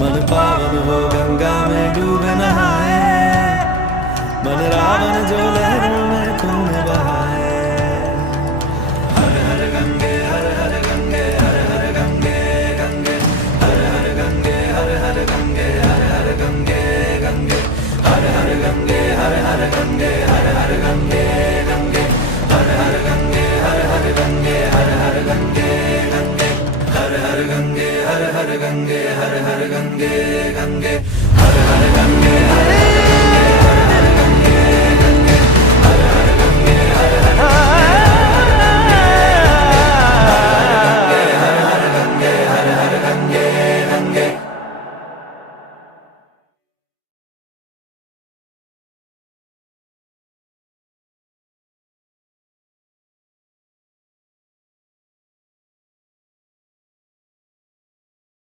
मन पावन हो गंगा में डूब नहाए, मन रावण जो लहरों में पुण्य बहाए। हर हर गंगे हर हर गंगे हर हर गंगे गंगे, हर हर गंगे हर हर गंगे हर हर गंगे गंगे, हर हर गंगे हर हर गंगे हर हर गंगे गंगे, हर हर गंगे हर हर गंगे हर हर गंगे गंगे, हर हर गंगे हर हर गंगे हर हर गंगे गंगे, हर हर गंगे